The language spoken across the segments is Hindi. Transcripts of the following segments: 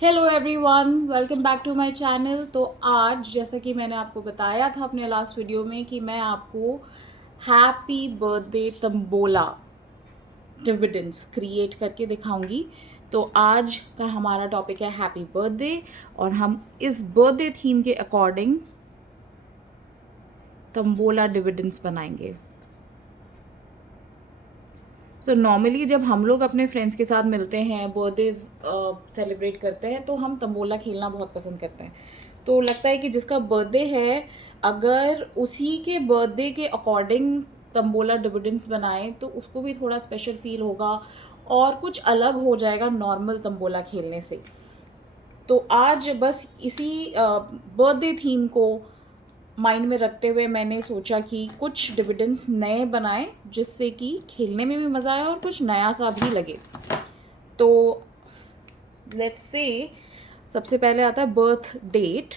Hello everyone, welcome back to my channel. तो आज जैसा कि मैंने आपको बताया था अपने लास्ट वीडियो में कि मैं आपको happy birthday tambola dividends create करके दिखाऊंगी। तो आज का हमारा टॉपिक है हैप्पी बर्थडे और हम इस बर्थडे थीम के अकॉर्डिंग तंबोला डिविडेंड्स बनाएंगे। सो नॉर्मली जब हम लोग अपने फ्रेंड्स के साथ मिलते हैं, बर्थडेज सेलिब्रेट करते हैं, तो हम तंबोला खेलना बहुत पसंद करते हैं। तो लगता है कि जिसका बर्थडे है, अगर उसी के बर्थडे के अकॉर्डिंग तंबोला डिविडेंड्स बनाएं तो उसको भी थोड़ा स्पेशल फील होगा और कुछ अलग हो जाएगा नॉर्मल तंबोला खेलने से। तो आज बस इसी बर्थडे थीम को माइंड में रखते हुए मैंने सोचा कि कुछ डिविडेंड्स नए बनाएं जिससे कि खेलने में भी मज़ा आए और कुछ नया सा भी लगे। तो लेट्स से सबसे पहले आता है बर्थ डेट।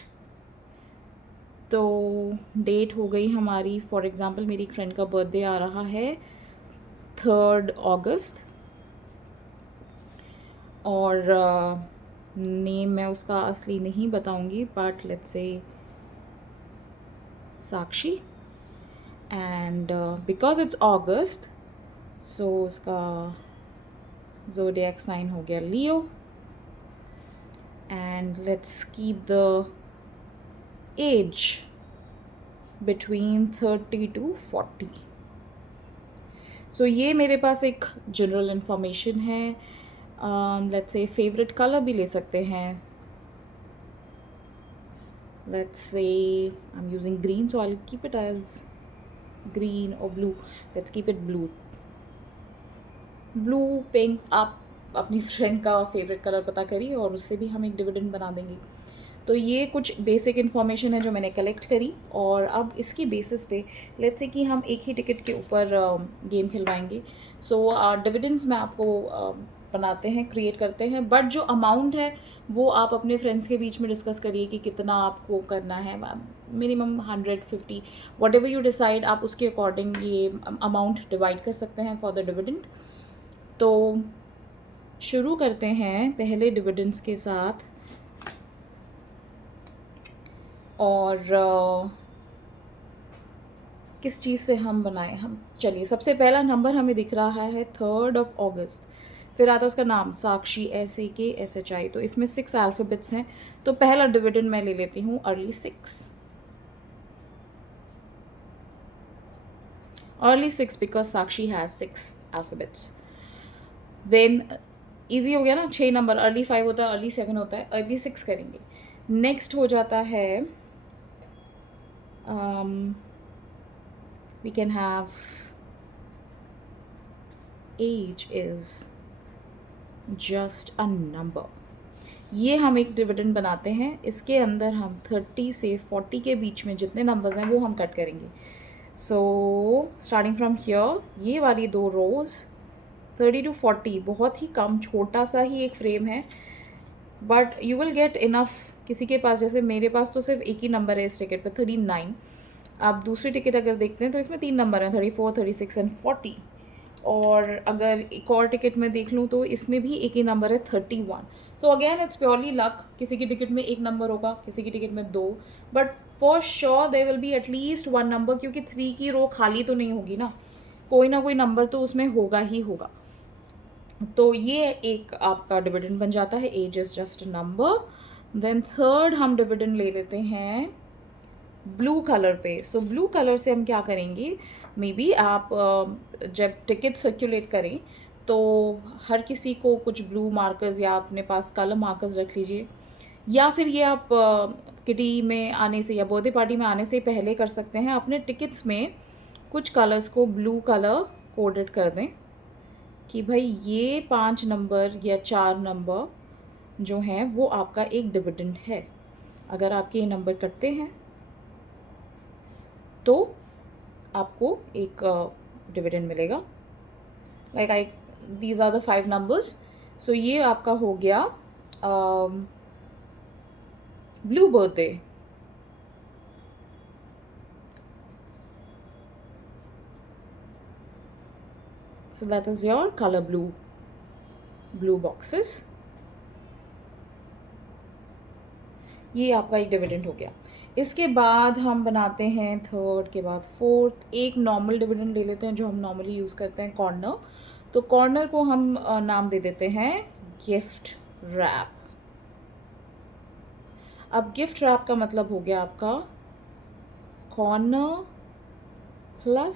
तो डेट हो गई हमारी, फॉर एग्ज़ाम्पल मेरी फ्रेंड का बर्थडे आ रहा है 3 अगस्त और नेम मैं उसका असली नहीं बताऊंगी, but let's say Sakshi. And because it's August, so उसका ज़ोडिएक साइन हो गया Leo. And let's keep the age between 30 to 40। So ये मेरे पास एक जनरल इन्फॉर्मेशन है। लेट्स से फेवरेट कलर भी ले सकते हैं। Let's say I am using green, so I will keep it as green और blue. Let's keep it blue. Blue, pink, आप अपनी फ्रेंड का फेवरेट कलर पता करिए और उससे भी हम एक डिविडेंड बना देंगे। तो ये कुछ बेसिक इन्फॉर्मेशन है जो मैंने कलेक्ट करी और अब इसकी बेसिस पे लेट्स से कि हम एक ही टिकट के ऊपर गेम खिलवाएंगे। सो डिविडेंड्स में आपको बनाते हैं, क्रिएट करते हैं, बट जो अमाउंट है वो आप अपने फ्रेंड्स के बीच में डिस्कस करिए कि कितना आपको करना है। Minimum 150, what ever you decide, आप उसके अकॉर्डिंग ये अमाउंट डिवाइड कर सकते हैं फॉर द डिविडेंड। तो शुरू करते हैं पहले डिविडेंड्स के साथ। और किस चीज़ से हम बनाए, हम चलिए सबसे पहला नंबर हमें दिख रहा है 3 अगस्त। फिर आता है उसका नाम साक्षी, SAKSHI। तो इसमें 6 अल्फ़ाबेट्स हैं। तो पहला डिविडेंड मैं ले लेती हूँ early 6 because Sakshi has 6 alphabets. Then easy हो गया ना, 6 नंबर, अर्ली 5 होता है, अर्ली 7 होता है, अर्ली 6 करेंगे। नेक्स्ट हो जाता है we can have age is just a number। ये हम एक डिविडेंड बनाते हैं, इसके अंदर हम 30 से 40 के बीच में जितने नंबर्स हैं वो हम कट करेंगे। सो स्टार्टिंग फ्रॉम हियर, ये वाली 2 रोज 30 to 40 बहुत ही कम, छोटा सा ही एक फ्रेम है, but you will get enough. किसी के पास, जैसे मेरे पास तो सिर्फ एक ही नंबर है इस टिकट पे, 39। आप दूसरी टिकट अगर देखते हैं तो इसमें 3 नंबर हैं, 34, 36 एंड 40। और अगर एक और टिकट में देख लूँ तो इसमें भी एक ही नंबर है, 31। So again it's purely luck, किसी की टिकट में एक नंबर होगा, किसी की टिकट में 2, but for sure there will be at least 1 number, क्योंकि 3 की रो खाली तो नहीं होगी ना, कोई ना कोई नंबर तो उसमें होगा ही होगा। तो ये एक आपका डिविडेंड बन जाता है, age is just a number. Then third हम डिविडेंड ले लेते हैं ब्लू कलर पे। सो ब्लू कलर से हम क्या करेंगे, मे बी आप जब टिकट सर्कुलेट करें तो हर किसी को कुछ ब्लू मार्कर्स या अपने पास कलर मार्कर्स रख लीजिए, या फिर ये आप किटी में आने से या बर्थडे पार्टी में आने से पहले कर सकते हैं, अपने टिकट्स में कुछ कलर्स को ब्लू कलर कोडेड कर दें कि भाई ये 5 नंबर या 4 नंबर जो हैं वो आपका एक डिविडेंड है। अगर आपके ये नंबर कटते हैं तो आपको एक डिविडेंड मिलेगा। Like I these are the 5 numbers. So ये आपका हो गया blue birthday. So that is your color blue boxes. ये आपका एक डिविडेंड हो गया। इसके बाद हम बनाते हैं थर्ड के बाद फोर्थ, एक नॉर्मल डिविडेंड ले लेते हैं जो हम नॉर्मली यूज़ करते हैं, कॉर्नर। तो कॉर्नर को हम नाम दे देते हैं गिफ्ट रैप। अब गिफ्ट रैप का मतलब हो गया आपका कॉर्नर प्लस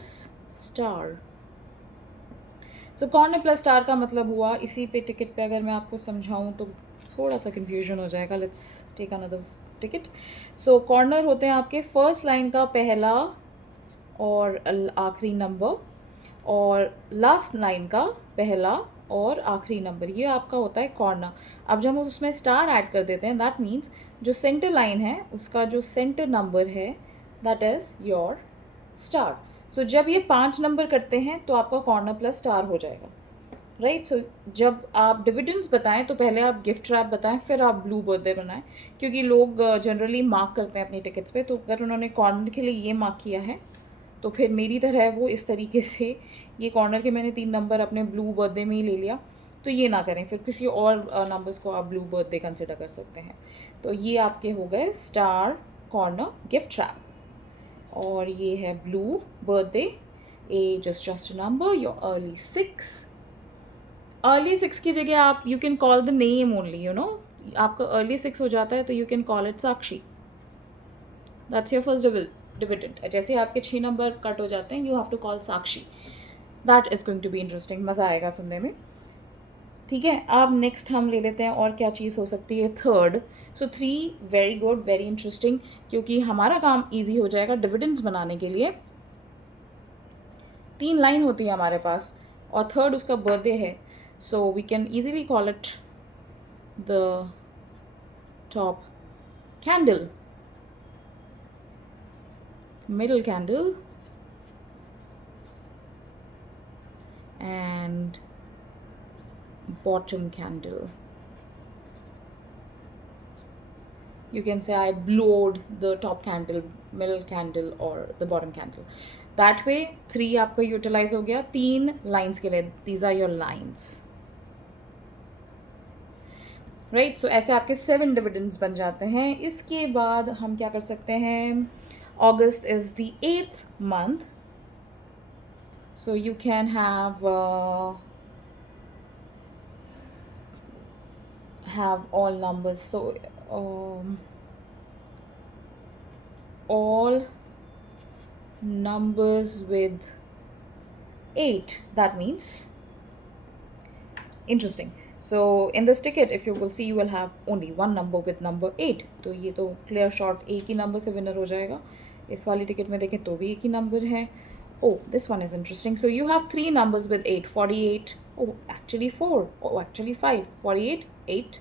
स्टार। सो कॉर्नर प्लस स्टार का मतलब हुआ, इसी पे टिकट पे अगर मैं आपको समझाऊं तो थोड़ा सा कन्फ्यूजन हो जाएगा। Let's take another ticket. So corner होते हैं आपके फर्स्ट लाइन का पहला और आखिरी नंबर, और लास्ट लाइन का पहला और आखिरी नंबर, ये आपका होता है कॉर्नर। अब जब हम उसमें स्टार ऐड कर देते हैं, दैट मीन्स जो सेंटर लाइन है उसका जो सेंटर नंबर है दैट इज़ योर स्टार। सो जब ये 5 नंबर करते हैं तो आपका कॉर्नर प्लस स्टार हो जाएगा, राइट। सो जब आप डिविडेंड्स बताएं तो पहले आप गिफ्ट रैप बताएं, फिर आप ब्लू बर्थडे बनाएं, क्योंकि लोग जनरली मार्क करते हैं अपनी टिकट्स पे। तो अगर उन्होंने कॉर्नर के लिए ये मार्क किया है तो फिर मेरी तरह वो इस तरीके से ये कॉर्नर के मैंने 3 नंबर अपने ब्लू बर्थडे में ही ले लिया, तो ये ना करें, फिर किसी और नंबर्स को आप ब्लू बर्थडे कंसिडर कर सकते हैं। तो ये आपके हो गए स्टार, कॉर्नर, गिफ्ट रैप। और ये है blue birthday, age is just a number, your early 6। Early 6 की जगह आप you can call the name only, you know, आपका अर्ली 6 हो जाता है तो you can call it Sakshi. That's your first dividend. जैसे आपके 6 नंबर कट हो जाते हैं, you have to call Sakshi. That is going to be interesting, मज़ा आएगा सुनने में। ठीक है, अब नेक्स्ट हम ले लेते हैं और क्या चीज़ हो सकती है, थर्ड। सो 3 वेरी गुड, वेरी इंटरेस्टिंग, क्योंकि हमारा काम ईजी हो जाएगा डिविडेंड्स बनाने के लिए। 3 लाइन होती है हमारे पास और थर्ड उसका बर्थडे है, so we can easily call it the top candle, middle candle, and bottom candle. You can say I blowed the top candle, middle candle, or the bottom candle. That way 3 आपका यूटिलाइज हो गया 3 लाइन्स के लिए। These are your lines, right. So ऐसे आपके 7 डिविडेंड्स बन जाते हैं। इसके बाद हम क्या कर सकते हैं, August is the 8th month, so you can have all numbers. So all numbers with 8. That means interesting. So in this ticket, if you will see, you will have only one number with number 8. तो ये तो clear short एक ही नंबर से विनर हो जाएगा। इस वाली टिकट में देखें तो भी एक ही नंबर है। Oh, this one is interesting. So you have 3 numbers with 8, 48, oh actually 4, oh actually 5, 48, 8,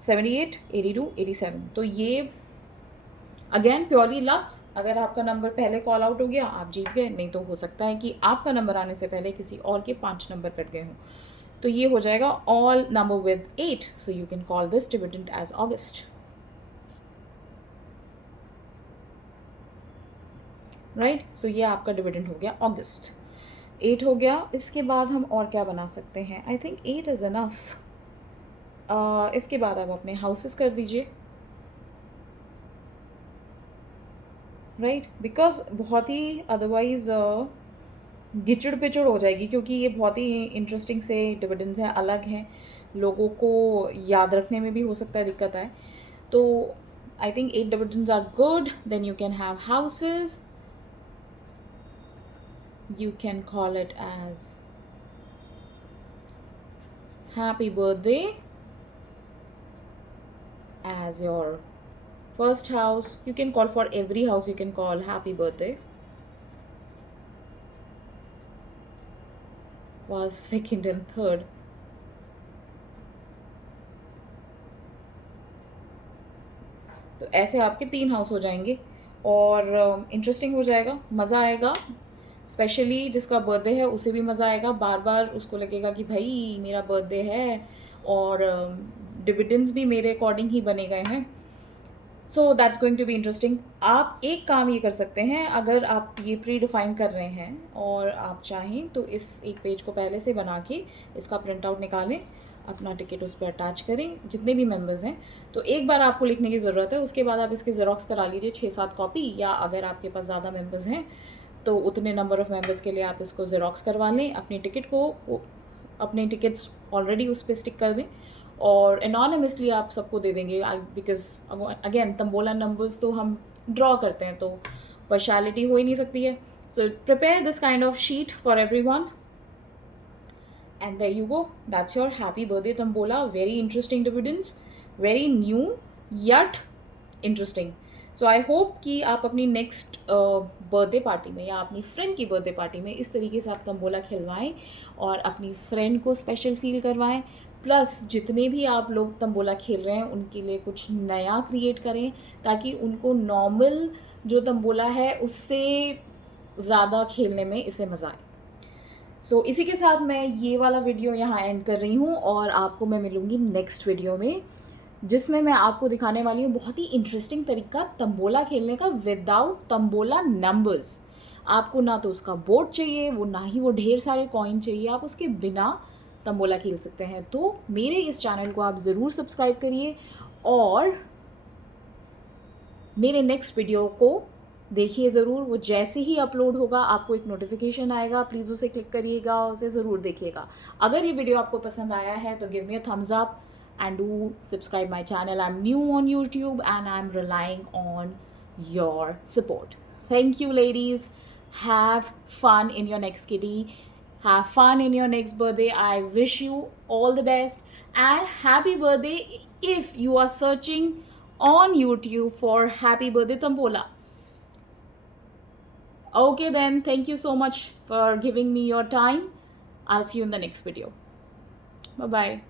78, 82, 87। तो ये अगेन प्योरली लक, अगर आपका नंबर पहले कॉल आउट हो गया आप जीत गए, नहीं तो हो सकता है कि आपका नंबर आने से पहले किसी और के 5 नंबर कट गए हों। तो ये हो जाएगा all number with 8, so you can call this dividend as August, right. So ये आपका डिविडेंड हो गया अगस्त, 8 हो गया। इसके बाद हम और क्या बना सकते हैं, आई थिंक 8 इज़ इनफ। इसके बाद आप अपने हाउसेस कर दीजिए, राइट, बिकॉज बहुत ही अदरवाइज़ गिचड़ पिचड़ हो जाएगी, क्योंकि ये बहुत ही इंटरेस्टिंग से डिविडेंड्स हैं, अलग हैं, लोगों को याद रखने में भी हो सकता है दिक्कत आए। तो I think 8 dividends are good. Then you can have houses, you can call it as happy birthday as your first house. You can call for every house, you can call happy birthday. First, second and third. तो ऐसे आपके 3 हाउस हो जाएंगे और इंटरेस्टिंग हो जाएगा, मज़ा आएगा। स्पेशली जिसका बर्थडे है उसे भी मज़ा आएगा, बार बार उसको लगेगा कि भाई मेरा बर्थडे है और डिविडेंड्स भी मेरे अकॉर्डिंग ही बने गए हैं। So that's going to be interesting. आप एक काम ये कर सकते हैं, अगर आप ये प्री डिफाइन कर रहे हैं और आप चाहें तो इस एक पेज को पहले से बना के इसका प्रिंट आउट निकालें अपना टिकट उस पर अटैच करें, जितने भी मेंबर्स हैं। तो एक बार आपको लिखने की ज़रूरत है, उसके बाद आप इसके ज़ेरॉक्स करा लीजिए 6-7 कॉपी, या अगर आपके पास ज़्यादा मेंबर्स हैं तो उतने नंबर ऑफ़ मेंबर्स के लिए आप इसको ज़ेरॉक्स करवा लें। अपनी टिकट को अपने टिकट्स ऑलरेडी उस पर स्टिक कर दें और एनोनिमसली आप सबको दे देंगे, बिकॉज अगेन तंबोला नंबर्स तो हम ड्रॉ करते हैं, तो पार्शियलिटी हो ही नहीं सकती है। So prepare this kind of sheet for everyone, and there you go, that's your happy birthday tombola. Very interesting dividends, very new yet interesting. So I hope कि आप अपनी नेक्स्ट बर्थडे पार्टी में या अपनी फ्रेंड की बर्थडे पार्टी में इस तरीके से आप तंबोला खिलवाएं और अपनी फ्रेंड को स्पेशल फील करवाएं। प्लस जितने भी आप लोग तंबोला खेल रहे हैं उनके लिए कुछ नया क्रिएट करें, ताकि उनको नॉर्मल जो तंबोला है उससे ज़्यादा खेलने में इसे मज़ा आए। सो इसी के साथ मैं ये वाला वीडियो यहाँ एंड कर रही हूँ और आपको मैं मिलूँगी नेक्स्ट वीडियो में, जिसमें मैं आपको दिखाने वाली हूँ बहुत ही इंटरेस्टिंग तरीका तंबोला खेलने का विदाउट तंबोला नंबर्स। आपको ना तो उसका बोर्ड चाहिए, वो ना ही वो ढेर सारे कॉइन चाहिए, आप उसके बिना तंबोला खेल सकते हैं। तो मेरे इस चैनल को आप ज़रूर सब्सक्राइब करिए और मेरे नेक्स्ट वीडियो को देखिए ज़रूर। वो जैसे ही अपलोड होगा आपको एक नोटिफिकेशन आएगा, प्लीज़ उसे क्लिक करिएगा और उसे ज़रूर देखिएगा। अगर ये वीडियो आपको पसंद आया है तो give me a thumbs up and do subscribe my channel. I'm new on YouTube and I'm relying on your support. Thank you, ladies. Have fun in your next kitty. Have fun in your next birthday. I wish you all the best and happy birthday if you are searching on YouTube for happy birthday Tambola. Okay then, thank you so much for giving me your time. I'll see you in the next video. Bye-bye.